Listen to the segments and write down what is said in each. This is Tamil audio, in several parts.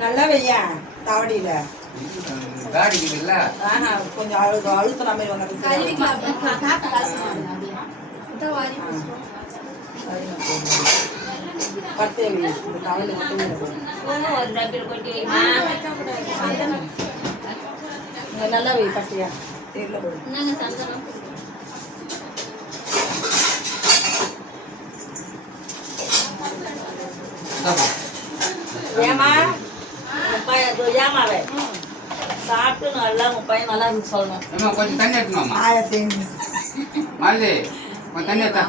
நல்லா வையா தாவடியில கொஞ்சம் அழுத்துற மாதிரி வந்து பத்து தவளை நல்லா வை பட்டியா தெரியல ஏமா ஏமாவே சாப்பிட்டு நல்லா உங்க பையன் நல்லா இருக்கு சொல்லணும் கொஞ்சம் தண்ணி எடுக்கணுமா மாலி கொஞ்சம் தண்ணி எடுத்தா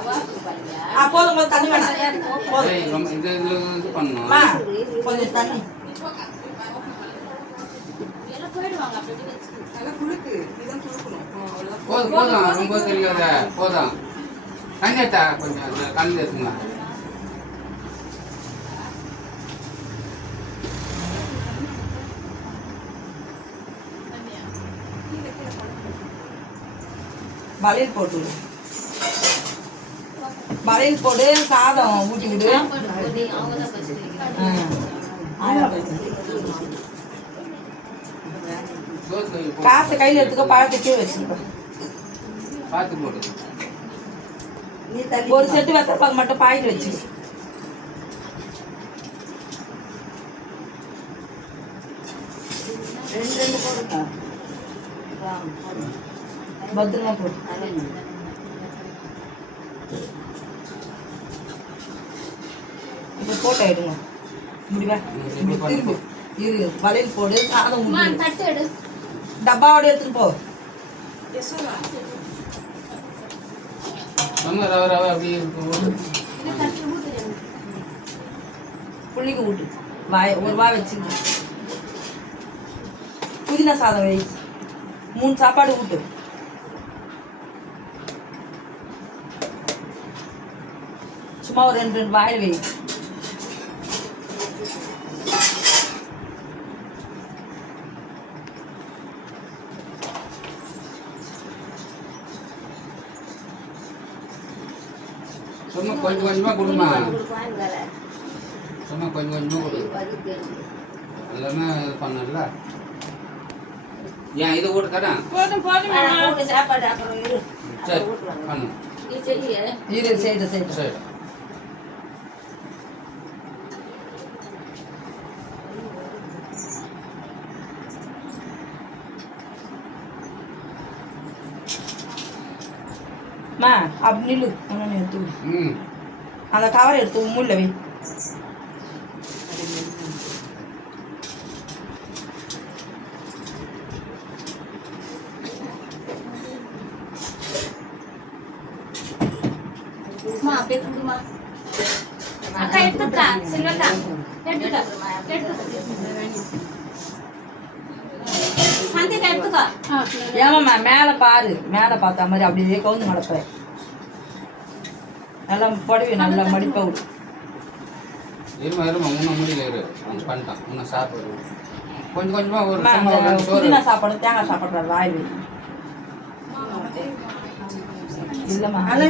போதும் கொஞ்சம் தண்ணி வேணாம் இது பண்ணணும் கொஞ்சம் தண்ணி போதும் போதும் ரொம்ப தெரியாத போதும் தண்ணி எடுத்தா கொஞ்சம் கலந்து எடுத்துங்க வளையல் போட்டு வளையல் போட்டு சாதம் ஊட்டி விடு காசை கையில் எடுத்துக்க பழத்துக்கே வச்சுக்கோ ஒரு செட்டு வெத்தப்பாக்கு மட்டும் பாயிட்டு வச்சு ரெண்டு போடுங்க பத்திரமா போடு இப்போ போட்டோ எடுங்க முடிவா திரும்பி இரு வளையல் போடு சாதம் டப்பாவோட எடுத்துட்டு போ புள்ளிக்கு ஊட்டு வாய் ஒரு வாய் வச்சுக்கிட்டு புதினா சாதம் வை 3 சாப்பாடு ஊட்டு சும்மா ஒரு 2 வாயில் வை சும்மா கொஞ்சம் கொஞ்சமா கொடுமா சும்மா கொஞ்சம் கொஞ்சமா கொடு எல்லாமே இது பண்ணல ஏன் இது ஓட்டு தரேன் சாப்பாடு அப்புறம் சரி பண்ணு இரு சரி சரி சரி மா அப்படி நில்லு ஒன்று எடுத்து அந்த கவரை எடுத்து மூடில் வை ஏமாம்மா மேலே பாரு மேலே பார்த்த மாதிரி அப்படியே கவுந்து நடக்கிறேன் நல்லா புடவை நல்லா மடிப்பா விடு பண்ணிட்டான் சாப்பிடு கொஞ்சம் கொஞ்சமா ஒரு புதினா சாப்பாடு தேங்காய் சாப்பாடு வாய் வை இல்லைம்மா அது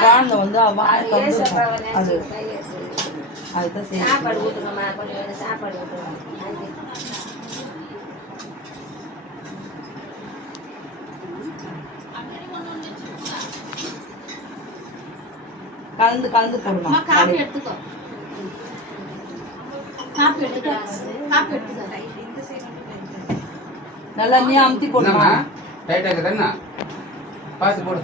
குழந்தை வந்து வாய் அது அதுதான் சரி கலந்து கலந்து போடுமா காப்பி எடுத்துக்கோ காப்பி எடுத்துக்கோ நல்லா நீ அமுத்தி போடுமா டைட்டா இருக்குதுன்னா பாத்து போடு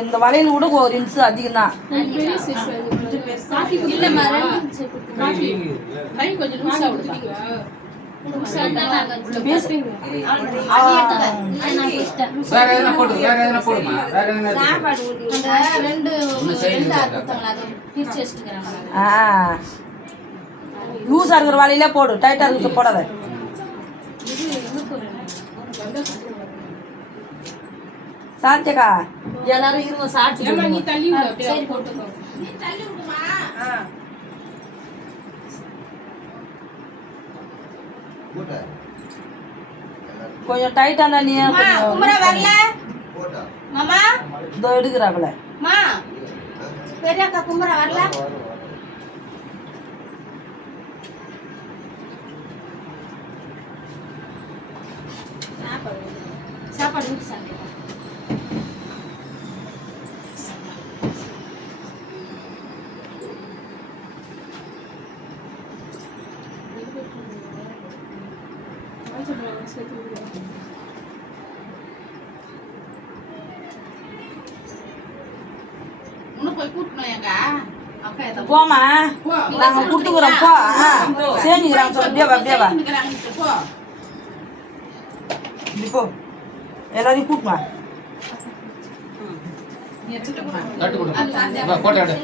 இந்த வளையல் கூட ஒரு இன்ச்சு அதிகம் தான் லூஸா இருக்கிற வலையில போடு டைட்டா இருக்கிறது போடாத சாப்பிட்டக்கா எல்லாரும் இருங்க சாப்பிட்டு கொஞ்சம் டைட்டா இருந்தா நீ அம்மா குமரா வரல மாமா இதோ எடுக்கிறாங்கள மா பெரிய அக்கா குமரா வரல சாப்பாடு ஊற்றி சாப்பிட்டு இன்னும் போய் கூட்டணும் எங்க அக்கா எதை போமா நாங்க கொடுத்துக்கிறோம் போ சேஞ்சுக்கிறாங்க சொல்லு அப்படியே வா போ இப்போ எல்லாரையும் கூட்டுமா தட்டு கொடு போட்டோ எடு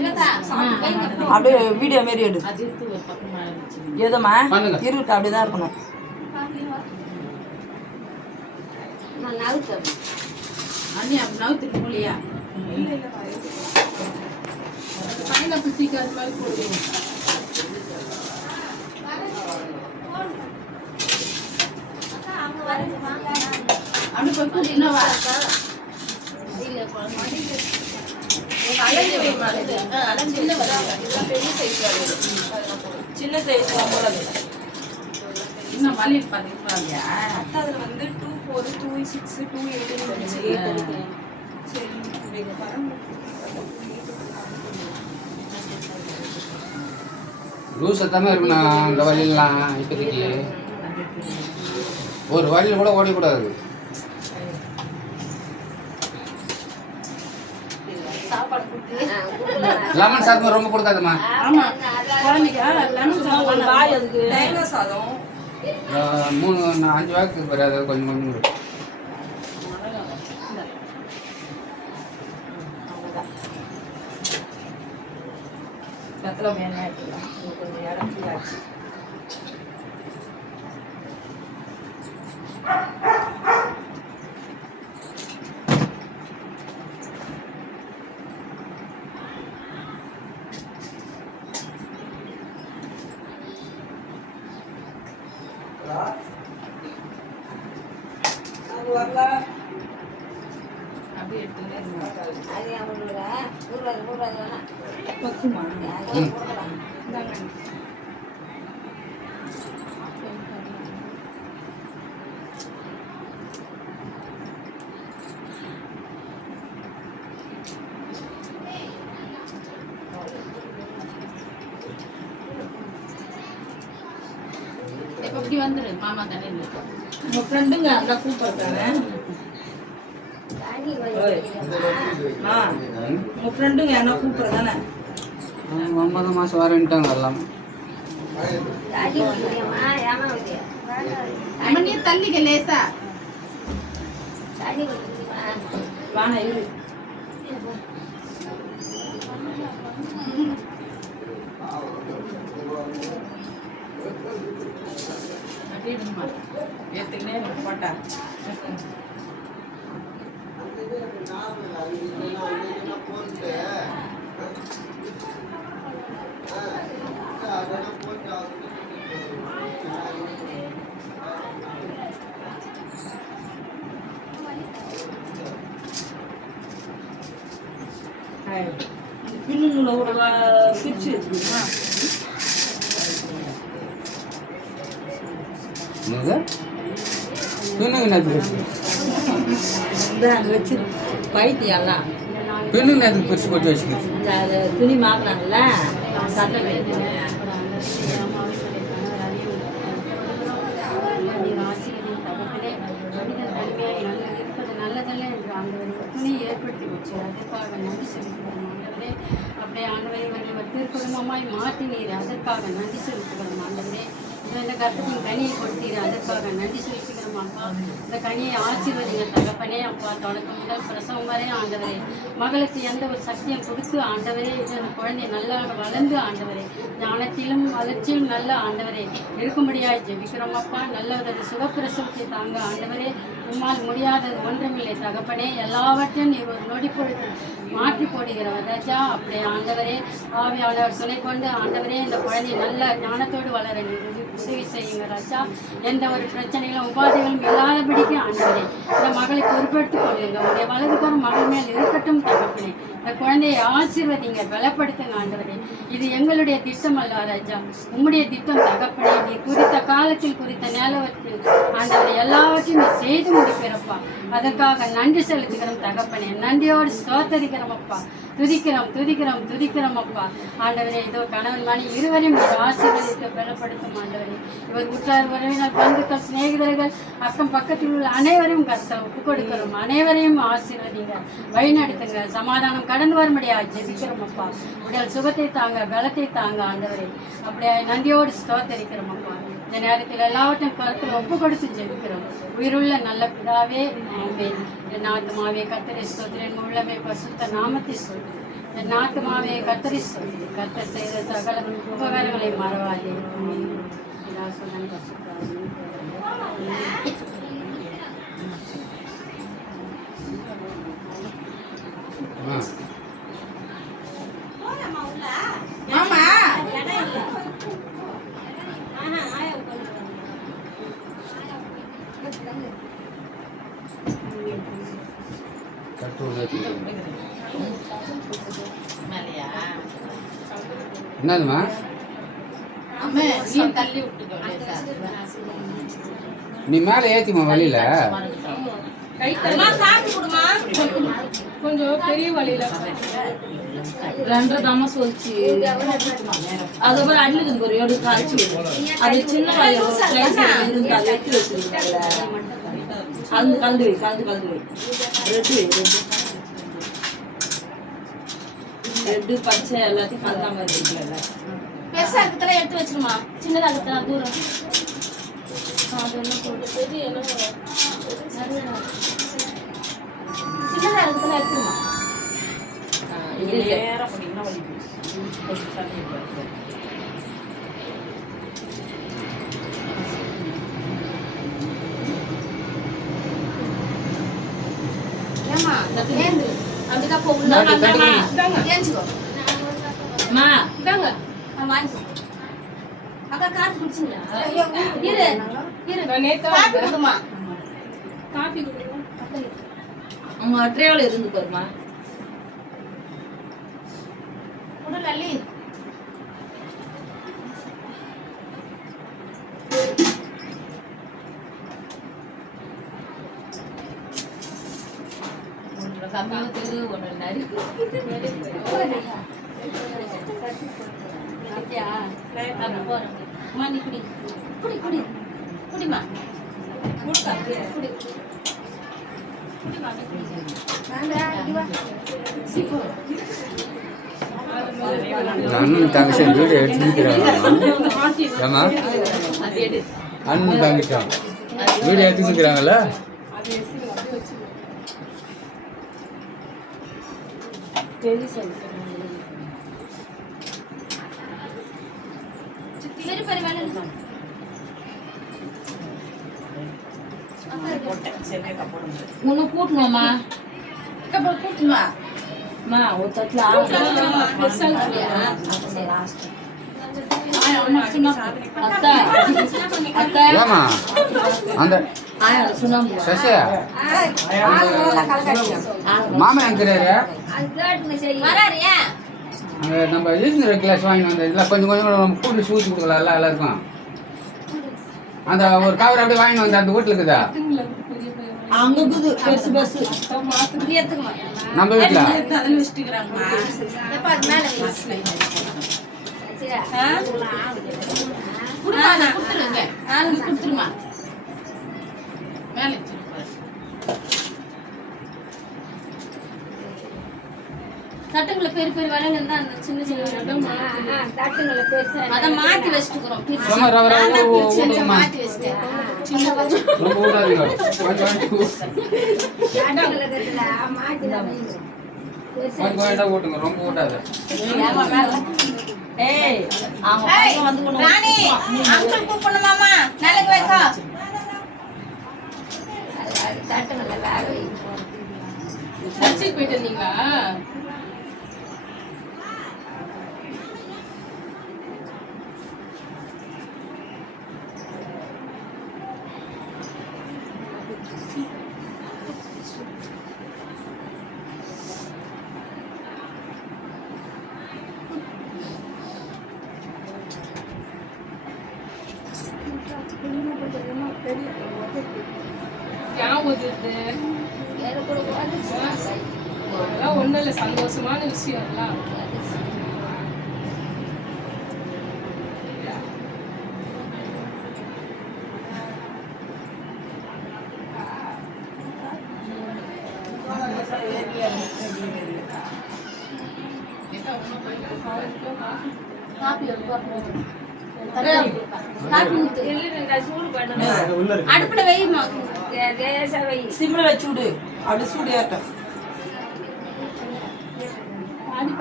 அப்படியே வீடியோ மாரி எடு எதுமா பண்ணுங்க. இருட்டு அப்படிதான் இருக்கணும் அண்ணி அப்படி நவுத்துக்கு முடியா பைனாப்பிள் சீக்கிரம் மாதிரி போடுவீங்க அப்படி போய் கூட்டினா வா சின்ன சைஸ் இன்னும் வலி பார்த்துருப்பாங்க அதில் வந்து 2, 4, 2, 6, 2, 8 இருந்துச்சு சரி நீங்கள் பாருங்க லூஸ் சத்தமாக இருக்குண்ணா அந்த வழியெல்லாம் இப்போதைக்கு ஒரு வழியில் கூட ஓடக்கூடாது. லெமன் சாதம் ரொம்ப கொடுக்காதுமா. ஆமா குழந்தைங்க லெமன் சாதம் வாய் அதுக்கு தேங்காய் சாதம் 5 வாக்கு வராது கொஞ்சம் கொஞ்சம் வெத்தலை வேணா எடுத்துக்கலாம் கொஞ்சம் இடம் ஃப்ரீயாச்சு அப்படியே எடுத்துக்கிறேன் பக்குமா இப்போ இப்படி வந்துரு மாமா தானே உங்க ஃப்ரெண்டுங்க அந்த கூப்பிடுறாங்க உங்க ஃப்ரெண்டுங்க என்ன கூப்பிடுறதானே 9 மாதம் வரேன்ட்டாங்க எல்லாம். நீ தள்ளிக்க லேசா வாணா இரு எடுத்துக்கினே போட்டா பின்னுங்களை ஒரு பிரிச்சு வச்சுக்கணுமா அங்கே வச்சு பைத்தியெல்லாம் பெண்ணுங்க அதுக்கு பெருசு போட்டு வச்சுக்கிது. அது துணி மாக்குறாங்கல்ல சட்டை நல்லதல்ல என்று ஆண்டவரை துணி ஏற்படுத்தி வச்சு அதற்காக நன்றி செலுத்துகிறோம் ஆண்டவரே. அப்படியே ஆண்டவரை இவர்கள் திருக்குடும்பமாய் மாற்றினீர் அதற்காக நன்றி செலுத்துகிறோம் ஆண்டவரே. இந்த கர்ப்பத்தின் கனியை கொடுத்தீர் அதற்காக நன்றி செலுத்துகிறோம் அப்பா. இந்த கனியை ஆசீர்வதிங்க தகப்பனே அப்பா. தொடக்க முதல் பிரசவம் வரை ஆண்டவரே மகளுக்கு எந்த ஒரு சக்தியும் கொடுத்து ஆண்டவரே இந்த குழந்தை நல்லா வளர்ந்து ஆண்டவரே ஞானத்திலும் வளர்ச்சியும் நல்ல ஆண்டவரே இருக்கும்படியாய் ஜெபிக்கிறோம் அப்பா. நல்ல ஒரு சுகப்பிரசவத்தை தாங்க ஆண்டவரே. உம்மால் முடியாதது ஒன்றுமில்லை தகப்பனே. எல்லாவற்றையும் நீர் ஒரு நொடி பொழுது மாற்றி போடுகிறவர் ராஜா. அப்படியே ஆண்டவரே ஆவியாளர் துணை கொண்டு ஆண்டவரே இந்த குழந்தை நல்ல ஞானத்தோடு வளர உதவி செய்யுங்க ராஜா. எந்த ஒரு பிரச்சனைகளும் உபாதைகளும் இல்லாதபடிக்கு ஆண்டவரே இந்த மகளை பொறுப்பெடுத்துக் கொள்ளுங்க. உடைய வலதுபுறம் மகள் மேல் இருக்கட்டும் தகப்பனே. இந்த குழந்தையை ஆசீர்வதிங்க, பலப்படுத்துங்க ஆண்டவரே. இது எங்களுடைய திட்டம் அல்ல ராஜா, உம்முடைய திட்டம் தகப்பனே. நீ குறித்த காலத்தில் குறித்த நேரத்தில் ஆண்டவரே எல்லாவற்றையும் நீ செய்து முடிக்கிறப்பா. அதற்காக நன்றி செலுத்துகிறோம் தகப்பனே. நன்றியோடு ஸ்தோத்தரிக்கிறோம் அப்பா. துதிக்கிறோம் அப்பா. ஆண்டவரே இதோ கணவன் மணி இருவரையும் நீர் ஆசீர்வதித்து பலப்படுத்தும் ஆண்டவரே. இவர் உற்றார் உறவினர் பந்துக்கள் சிநேகிதர்கள் அக்கம் பக்கத்தில் உள்ள அனைவரையும் கருத்தில் ஒப்புக் கொடுக்கிறோம். அனைவரையும் ஆசீர்வதிங்க, வழிநடத்துங்க, சமாதானம் கடந்து வரும்படியா ஜெபிக்கிறோம் அப்பா. உடல் சுகத்தை தாங்க, பலத்தை தாங்க ஆண்டவரே. அப்படியே நன்றியோடு ஸ்தோத்தரிக்கிறோம் அப்பா. இந்த நேரத்தில் எல்லாவற்றையும் கருத்தில் ஒப்பு கொடுத்து ஜெபிக்கிறோம். உயிருள்ள நல்ல பிதாவே ஆமென். என் ஆத்துமாவே கர்த்தரை ஸ்தோத்திரம், என் உள்ளமே பரிசுத்த நாமத்தை ஸ்தோத்திரம். என் ஆத்துமாவே கர்த்தரை ஸ்தோத்திரம், கர்த்தர் செய்த சகல உபகாரங்களை மறவாதே. ஆமென். எல்லா சொன்னாலும் பரிசுத்த மாமா என்னதுமா? தள்ளி விட்டுக்கோ. நீ மேலே ஏற்றிமா வழியில் கொஞ்சம் பெரிய வழியில 2.5 தாமா சொல்லிச்சு. அதுக்கப்புறம் அட்லுக்கு ஒரு ஏடு காய்ச்சி அது சின்ன வழியில இருந்து அதை எடுத்து வச்சிருக்காங்க. கலந்து வை ரெட்டு பச்சை எல்லாத்தையும் கலந்த மாதிரி இருக்குல்ல. பெருசா இருக்கிறதெல்லாம் எடுத்து வச்சிருமா, சின்னதா இருக்கிற தூரம் சின்னதா இருக்கிறதெல்லாம் எடுத்துருமா. நேரம் போனீங்கன்னா வலி ஏமா ஏந்து அப்படிக்கா போ உள்ள ஏஞ்சுக்கோ. மா இதாங்க நான் வாங்கிக்கோ. அக்கா காத்து குடிச்சிங்களா? இரு காப்பி கொடுமா. காஃபி குடிங்க. அவங்க ட்ரேவில் இருந்து பாருமா. குடு லல்லி. கம்மியாவது ஒன்று நரி அம்மா நீ குடி குடி குடி குடிமா. குடி குடிமா. அண்ணன் தங்கச்சி வீடு எடுத்துக்கிறாங்க. ஏமா அண்ணன் தங்கச்சான் வீடு எடுத்துக்கிறாங்கல்ல. பெரிய பெரிய வேலை ஒன்று கூட்டணுமா? கூட்டுமா. மா ஒரு தட்டில் ஏமா அந்த சுண்ணாம்பு சசியா மாமன் அங்கிறாரு வராரியா? அங்கே நம்ம ஈஸ்வர கிளாஸ் வாங்கி வந்த இதெல்லாம் கொஞ்சம் கொஞ்சம் கூட்டி ஊற்றி கொடுக்கலாம் எல்லாருக்கும். அந்த ஒரு கவர் அப்படியே வாங்கி வந்த அந்த வீட்டில் இருக்குதா? அங்கே இருக்குது பெருசு பஸ் நம்ம வீட்டில் கொடுத்துருமா. மேலே தட்டுங்களை பெரிய பெரிய வேலையில இருந்தா அந்த சின்ன சின்ன தட்டுங்களை பெருசா அதை மாத்தி வச்சுட்டுக்கிறோம். மாத்தி வச்சுட்டேன். ரொம்ப ஊட்டாது. ராணி அங்கிள் கூப்பிடணுமாமா நாளைக்கு வைக்கா. சர்ச்சுக்கு போயிட்டு இருந்தீங்களா? ஏன் ஊதுறது? அதெல்லாம் ஒண்ணும் இல்லை, சந்தோஷமான விஷயம் எல்லாம். காப்பி அடுப்புல வைமா சிம்ல வச்சு விடு, அப்படி சூடு ஏட்டும்.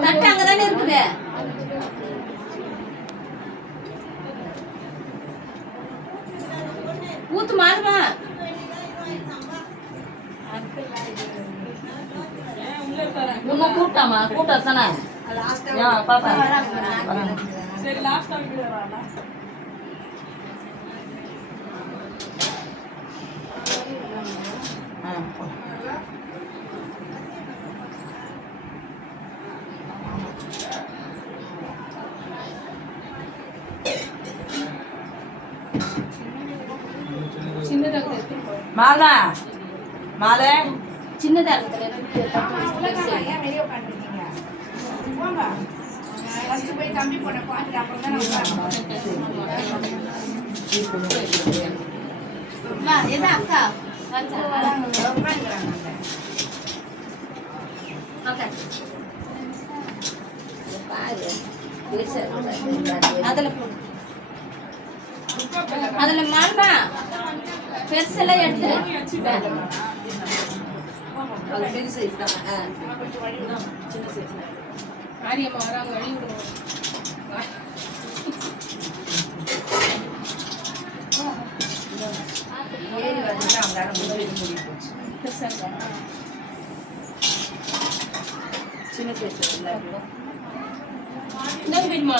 தட்டு அங்கதானே இருக்குது. ஊத்து மாறுமா? இன்னும் கூட்டாமா? கூட்டா தானே பாப்பா. சரி, லாஸ்ட் ஆகிடுவாங்க. சின்னதாக மாலா மாலை சின்னதா இருக்குது. அக்கா அதுல போடு. அதுல மாறுமா? பெருசெல்லாம் எடுத்துரு. ஆரியம்மா வராங்க, வழி விடுவோம். சின்ன சைஸ் பெரியமா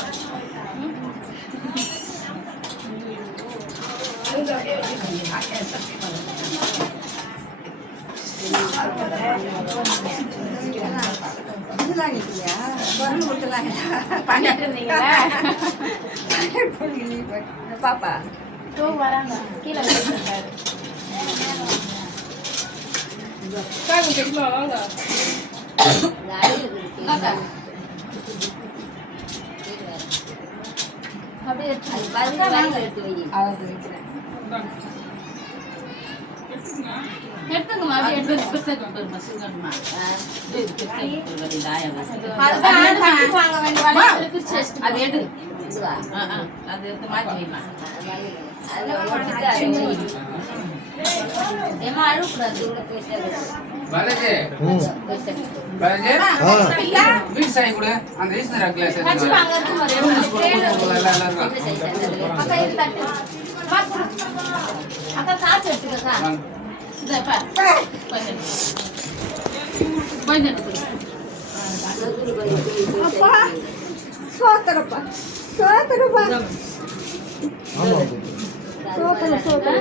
பாப்பா வராங்க கீழே பெரியமா வாங்க. அப்படியே எடுத்துங்கம்மா. அப்படியே அது எடு. ஏமா அழுக்கூடாது. பாலாஜி வீட்டு சாய் கூட அந்த ஈஸ்வரா கிளாஸ் அக்கா காசு எடுத்துக்கா. சோத்தரப்பா சோத்தரப்பா சோத்தர சோத்தர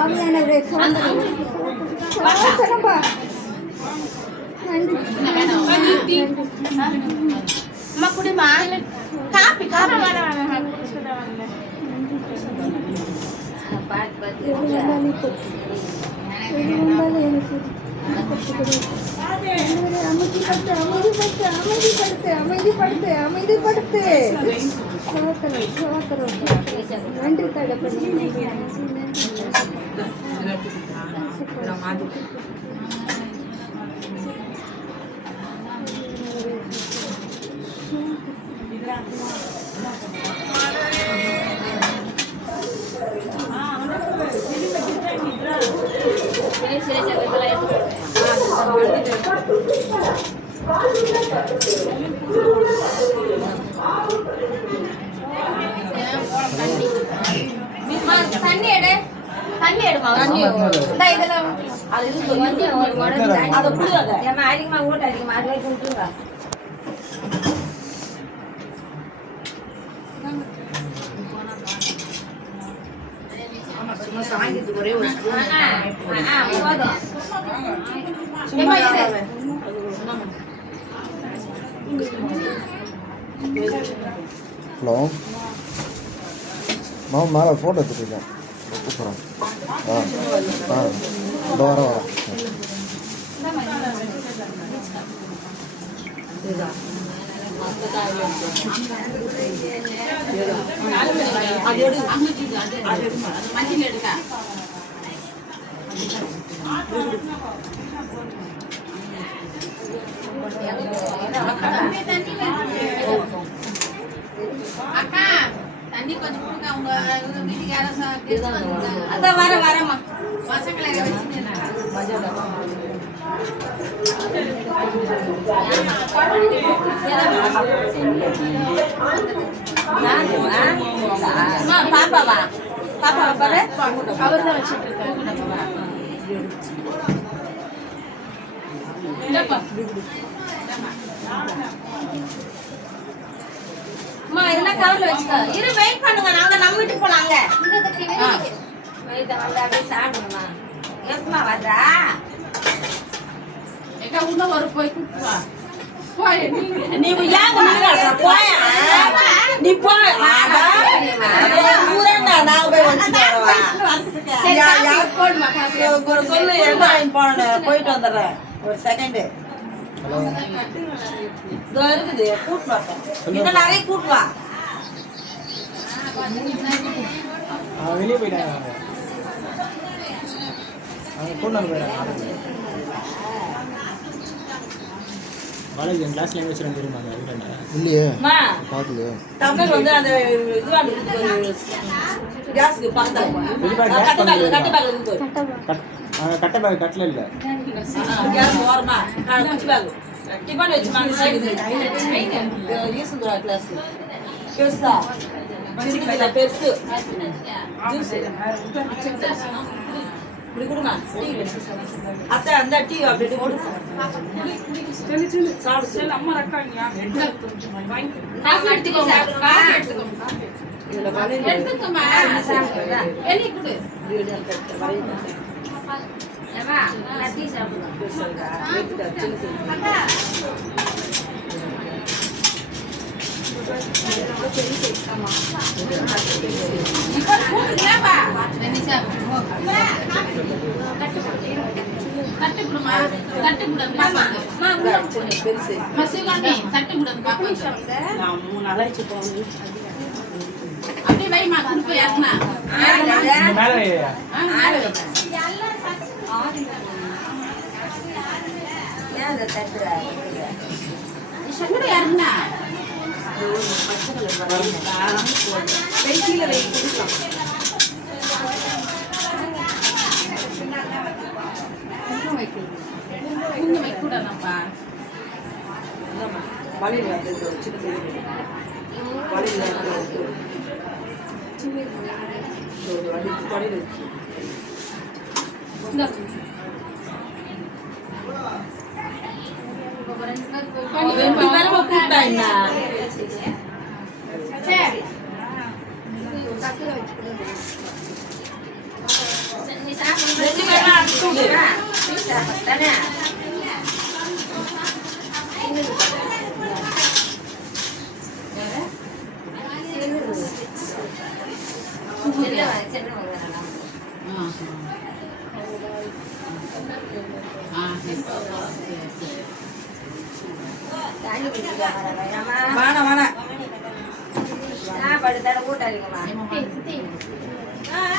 அவையானவரே சோத்தரப்பா அம்மா குடிமா. காப்பி காப்பி அமைதிப்படுத்து அமைதிப்படுத்து சோத்தரம் சோத்தரம் நன்றி தடப்படி தண்ணி எடு. தண்ணி எடுமா. இதெல்லாம் அது அதை புரியாத அதிகமா ஊட்ட அதிகமா அதுவே கொடுத்துருங்க. ஒரே ஒரு ஹலோ மாமா மேலே ஃபோட்டோ எடுத்துருக்கேன் கூப்பிட்றேன். இந்த வரேன். அக்கா தண்ணி கொஞ்சம் கொடுங்க. அவங்க வீட்டுக்கு யாரும் அதான் வரேம்மா பசங்களை பாப்பாவா பாப்பாவா பாரு அவர் தான் வச்சுட்டு இருக்காரு. அம்மா இதெல்லாம் கவர்ல வச்சுக்கோ. இரு வெயிட் பண்ணுங்க. நாங்க நம்ம வீட்டுக்கு போலாங்க. சாப்பிடுமா எப்பமா வர்றா எங்க உள்ள ஒரு போய் கூப்பிட்டு வா. நீ ஏன் போய நீ போய் நாங்க போய் சொல்லு போயிட்டு வந்துடுறேன். ஒரு செகண்ட் இருக்குது கூட்டு வரேன். இன்னும் நிறைய கூட்டு வா. வெளியே போயிட்டாங்க அவங்க கொண்டு வந்து போயிடாங்க. காலேஜ் என் கிளாஸ்ல எங்க வச்சுருங்க தெரியுமாங்க? இல்லையே பார்க்கலையே. தமிழ் வந்து அந்த இதுவாக கேஸுக்கு பக்கத்தில் கட்டு பேக் இருக்கு. கட்டை பேக் கட்டல இல்லை கேஸ் ஓரமா குச்சி பேக் டிஃபன் வச்சு ஈசுந்துரா கிளாஸ் பெருசா பெருசு ஜூஸ் இப்படி கொடுங்க. அத்தை அந்த டீ அப்படி போடு சாப்பிடு. அம்மா ரக்காங்க காஃபி எடுத்துக்கோங்க. காஃபி எடுத்துக்கோங்க. எடுத்துக்கோமா வெளிய குடு. ஏமா நான் டீ சாப்பிடுறேன். அக்கா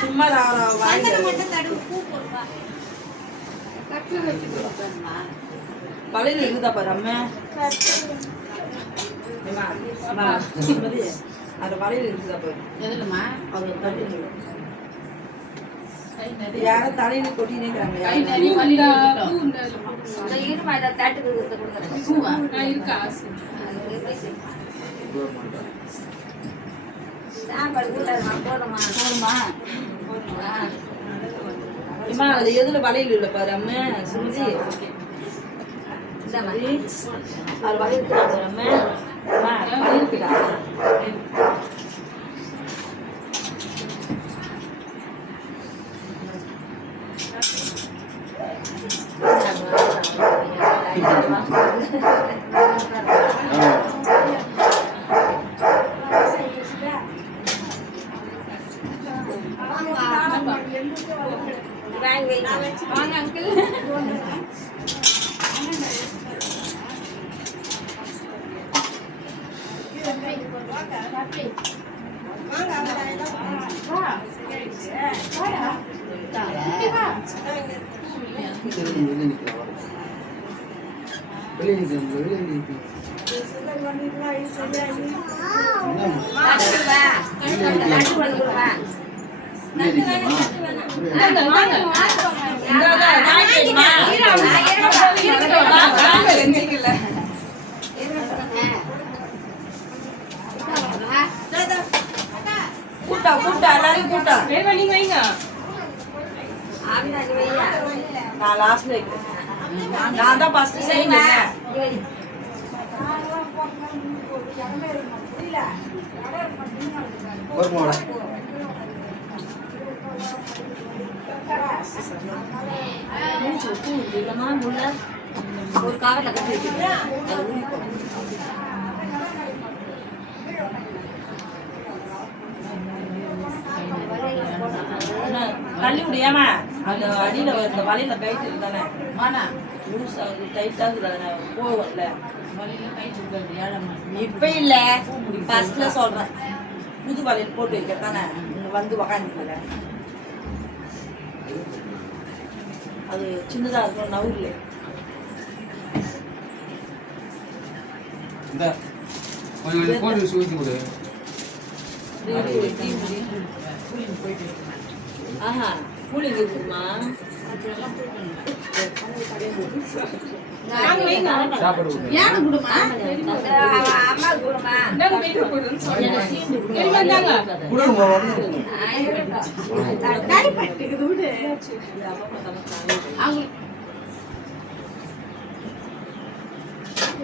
சும்மா பழையில இருக்குதா பாரு அம்மா. அந்த வலையில இருக்குதா பாரு. அது தண்ணி யாரும் தலையில கொட்டி நிற்கிறாங்க. அது எதுல வலையில இல்ல பாரு அம்மா. சுமதி அது வலையில இருக்குதா பாரு அம்மா. வலையில இருக்குதா வாங்க அங்கிள். கூட்டா கூட்டா எல்லாரையும் கூட்டா. நீங்க வைங்க. நான் லாஸ்ட்ல வைக்கிறேன். நான் தான் ஃபர்ஸ்ட் செய்யணும். ஒரு மோட ஒரு காவல கட்டி வச்சிருக்கேன். அது ஊறி போகும். தள்ளி முடியாம அந்த அடியில இந்த வலையில கைட்டு இருந்தானே லூஸ் ஆகுது டைட் ஆகுது அதனால போகல. இப்ப இல்ல ஃபர்ஸ்ட்ல சொல்றேன். புது வலையில் போட்டு வைக்கத்தானே இங்க வந்து உக்காந்துக்கல. அது சின்னதா இருக்கும் நவுர்ல. இந்த கொஞ்சம் போட்டு சூழ்ச்சி கொடு. ஆஹா கூலிங் இருக்குமா? சாப்பாடு கொடு. யானை கொடுமா? அம்மா கூடமா இந்தாங்க வெயிட் போடுன்னு சொல்லுங்க. தெரியுமா இந்தாங்க.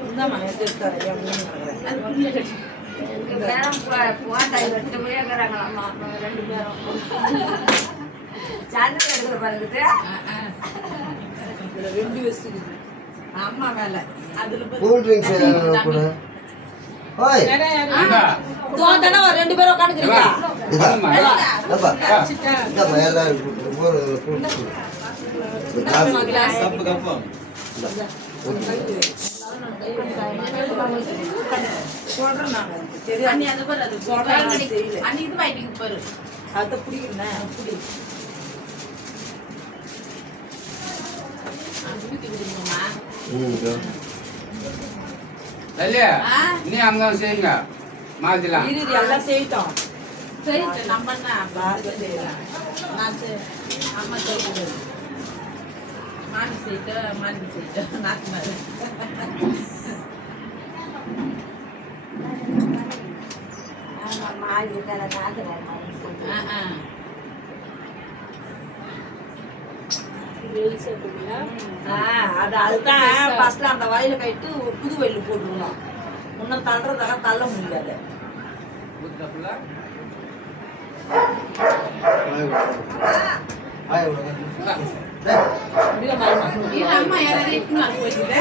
இந்தாம்மா எடுத்து எடுத்தாரு. ரெண்டு வயசு அம்மா வேலை அதுல கூல் ட்ரிங்க்ஸ் கூட ஓய் இந்தா. தோந்தனா ரெண்டு பேரும் உட்காந்துக்கிறீங்க. வாங்கம்மா. அப்பா இந்த எல்லாம் ஒரு கப்பு கப்பு சொல்றேன் நான் தெரியும். அண்ணி அது பாரு அது சொல்றேன் நான் தெரியல. அண்ணி இது வைட்டிங் பாரு. அதை பிடிக்கிறேன் பிடி. அது ஊத்தி விடுங்கம்மா. இல்லையா? நீ அங்க செய்யுங்க மாத்திலாம். இது எல்லாம் செய்யிட்டோம். சரி நம்ம நான் செய்யலாம். நான் அம்மா செய்யுது. மாமி செய்யிட்டு மாமி செய்யிட்டு நாக்கு மாதிரி. அதுதான் ஃபர்ஸ்ட்ல அந்த வலையில கயிட்டு புது வயல போட்டுருணும். இன்னும் தள்ளுறதாக தள்ள முடியாது. இது அம்மா யாராவது இட்டுன்னு வந்து போயிடுது.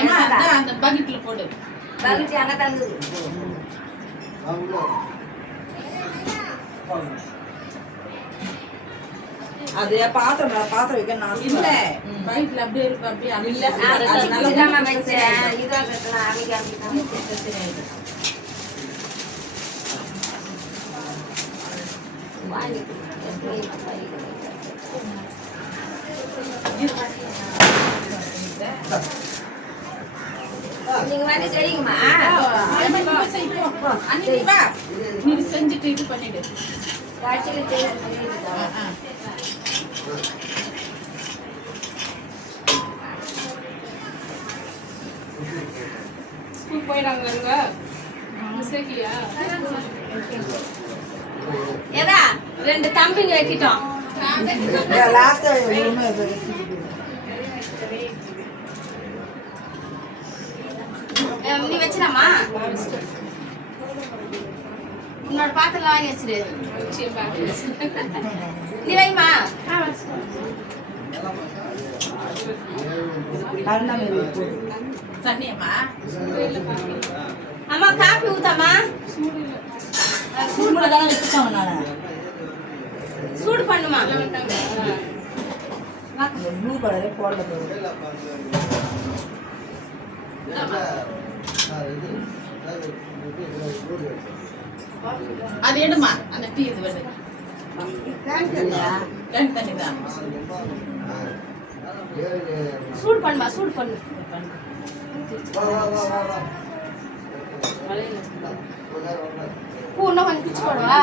ஏம்மா, அதான் அந்த பக்கெட்ல போடு. அது பாத்திரம் பாத்திரம் வைக்க நான் இல்ல பக்கெட்ல அப்படியே இருக்கும் அப்படியே இல்ல நீங்க வந்து செய்யுங்கம்மா. அன்னைக்கு வா நீ செஞ்சுட்டு இது பண்ணிடு. ஸ்கூல் போயிடாங்க சேர்க்கலையா? ஏதா ரெண்டு தம்பிங்க வைக்கிட்டோம். நீ வச்சிடாமா? உன்னோட பாத்திரம் வாங்கி வச்சிரு. நீ வைமா. கருணாமதி தண்ணியம்மா அம்மா காப்பி ஊத்தாமா சூடு தானே வச்சுட்டாங்க நான் சூடு பண்ணுமா ப்ளூ கலரே போடல போகுது அது எடுமா அந்த டீ இது வந்து தண்ணி தான் சூடு பண்ணுமா சூடு பண்ணு பூ இன்னும் கொஞ்சம் பிச்சு போடுவா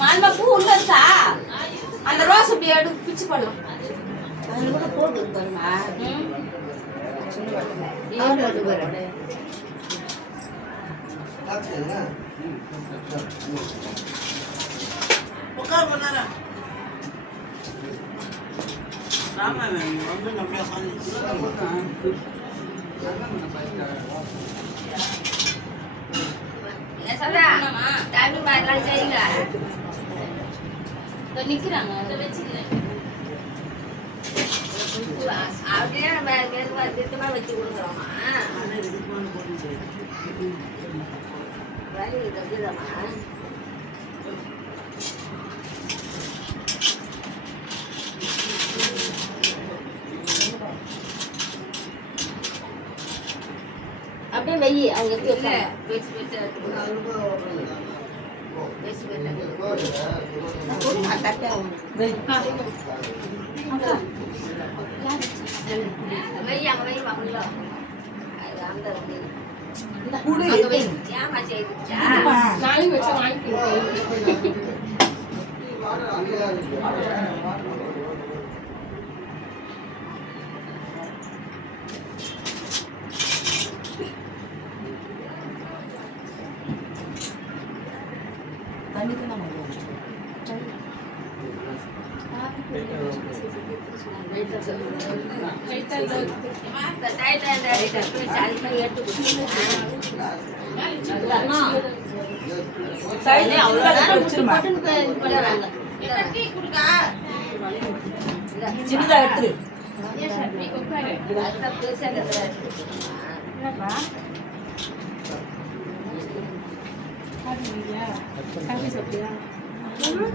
மால்மா பூ உள்ள இருக்கா அந்த ரோஸ் இப்படி எடுத்து பிச்சு பண்ணலாம் அதில் கூட போட்டு பாருமா உட்கார் பண்ணாரா ராமாயணம் வந்து நம்ம டைமிங் பார்க்கலாம் செய்யுங்க நிக்கிறாங்க அதை வச்சுக்கிறேன் அப்படியே நம்ம திருத்தமா வச்சு கொடுக்குறோமா வலி தப்பிடுறோமா அப்படியே வெயி அவங்க தண்ணி தான் நம்ம சின்னதா எடுத்துரு